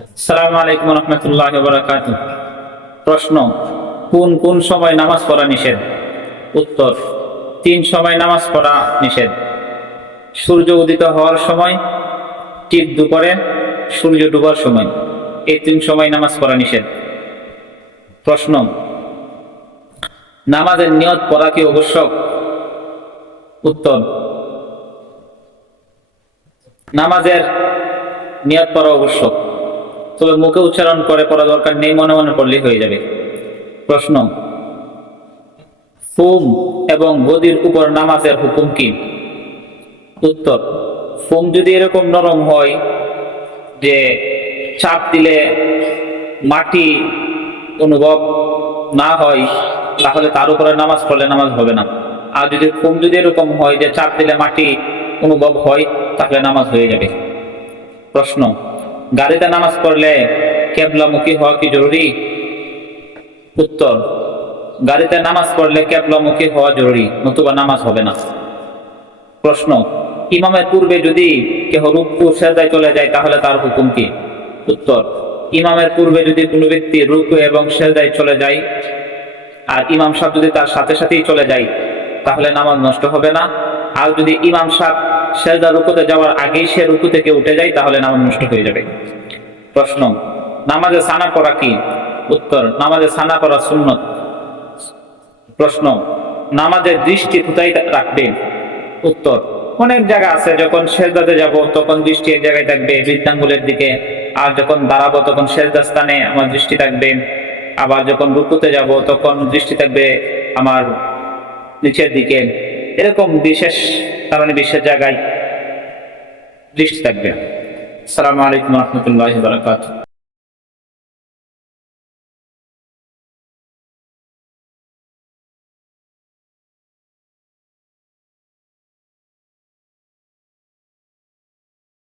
সালাম আলাইকুম রহমতুল্লাহ বরাকাত প্রশ্ন, কোন কোন সময় নামাজ পড়া নিষেধ? উত্তর, তিন সময় নামাজ পড়া নিষেধ। সূর্য উদিত হওয়ার সময় টিপ দুপুরে সূর্য ডুবার সময়, এই তিন সময় নামাজ পড়া নিষেধ। প্রশ্ন, নামাজের নিয়ত পড়া কি আবশ্যক? উত্তর, নামাজের নিয়ত পড়া আবশ্যক। তবে মুখে উচ্চারণ করে পড়া দরকার নেই, মনে মনে পড়লেই হয়ে যাবে। প্রশ্ন, ফুম এবং গদির উপর নামাজের হুকুম কি? উত্তর, ফুম যদি এরকম নরম হয় যে চাপ দিলে মাটি অনুভব না হয়, তাহলে তার উপরে নামাজ পড়লে নামাজ হবে না। আর যদি ফুম যদি এরকম হয় যে চাপ দিলে মাটি অনুভব হয়, তাহলে নামাজ হয়ে যাবে। প্রশ্ন গাড়িতে নামাজ পড়লে কেবলামুখী হওয়া কি জরুরি? উত্তর, গাড়িতে নামাজ পড়লে কেবলামুখী হওয়া জরুরি, নতুবা নামাজ হবে না। প্রশ্ন, ইমামের পূর্বে যদি কেহ রুকু সেজায় চলে যায়, তাহলে তার হুকুম কি? উত্তর, ইমামের পূর্বে যদি কোনো ব্যক্তি রুকু এবং সেজায় চলে যায়, আর ইমাম সাহেব যদি তার সাথে সাথেই চলে যায়, তাহলে নামাজ নষ্ট হবে না। আর যদি ইমাম সাহেব সেজদা রুকুতে যাওয়ার আগেই সে রুকু থেকে উঠে যায়, তাহলে নামাজ নষ্ট হয়ে যাবে। প্রশ্ন, নামাজে সানা করা কি? উত্তর, নামাজে সানা করা সুন্নত। প্রশ্ন, নামাজের দৃষ্টি কোথায় রাখবে? উত্তর, অনেক জায়গা আছে, যখন সেজদাতে যাব, তখন দৃষ্টি এক জায়গায় থাকবে বৃদ্ধাঙ্গুলের দিকে। আর যখন দাঁড়াবো, তখন সেজদা স্থানে আমার দৃষ্টি থাকবে। আবার যখন রুকুতে যাব, তখন দৃষ্টি থাকবে আমার নিচের দিকে। এরকম বিশেষ মানে বিশেষ জায়গায় দৃষ্টি থাকবে। আসসালামু আলাইকুম রহমতুল্লাহ বারকাতুহ।